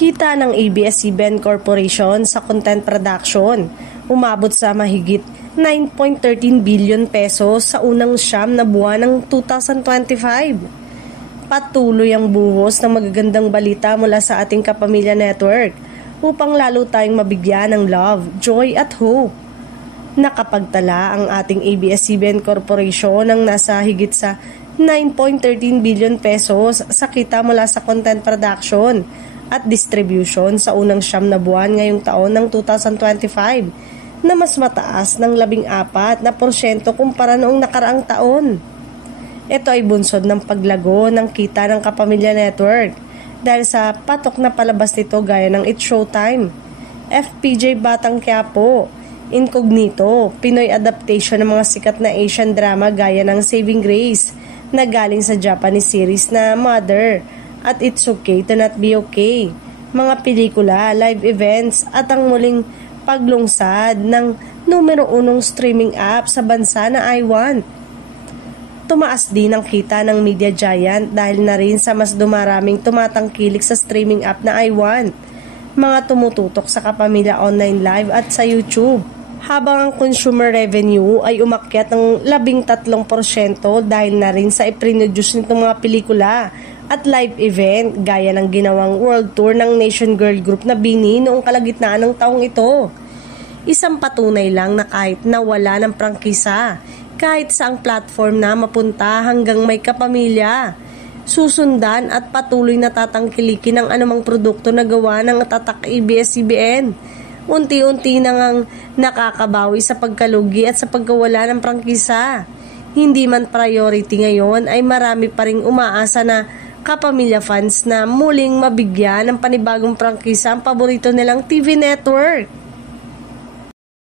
Kita ng ABS-CBN Corporation sa content production umabot sa mahigit 9.13 billion pesos sa unang siyam na buwan ng 2025. Patuloy ang buhos ng magagandang balita mula sa ating Kapamilya Network upang lalo tayong mabigyan ng love, joy at hope. Nakapagtala ang ating ABS-CBN Corporation ng nasa higit sa 9.13 billion pesos sa kita mula sa content production at distribution sa unang siyam na buwan ngayong taon ng 2025 na mas mataas ng 14% kumpara noong nakaraang taon. Ito ay bunsod ng paglago ng kita ng Kapamilya Network dahil sa patok na palabas nito gaya ng It's Showtime, FPJ Batang Quiapo, Incognito, Pinoy adaptation ng mga sikat na Asian drama gaya ng Saving Grace na galing sa Japanese series na Mother at It's Okay to Not Be Okay, mga pelikula, live events at ang muling paglungsad ng numero 1 streaming app sa bansa na iWant. Tumaas din ang kita ng media giant dahil na rin sa mas dumaraming tumatangkilik sa streaming app na iWant, mga tumututok sa Kapamilya Online Live at sa YouTube. Habang ang consumer revenue ay umakyat ng 13% dahil na rin sa iprinoduce nitong mga pelikula at live event gaya ng ginawang world tour ng Nation Girl Group na BINI noong kalagitnaan ng taong ito. Isang patunay lang na kahit nawala ng prangkisa, kahit saang platform na mapunta hanggang may kapamilya, susundan at patuloy na tatangkilikin ang anumang produkto na gawa ng tatak ABS-CBN. Unti-unti na ngang nakakabawi sa pagkalugi at sa pagkawala ng prangkisa. Hindi man priority ngayon ay marami pa ring umaasa na Kapamilya fans na muling mabigyan ng panibagong prangkisa ang paborito nilang TV network.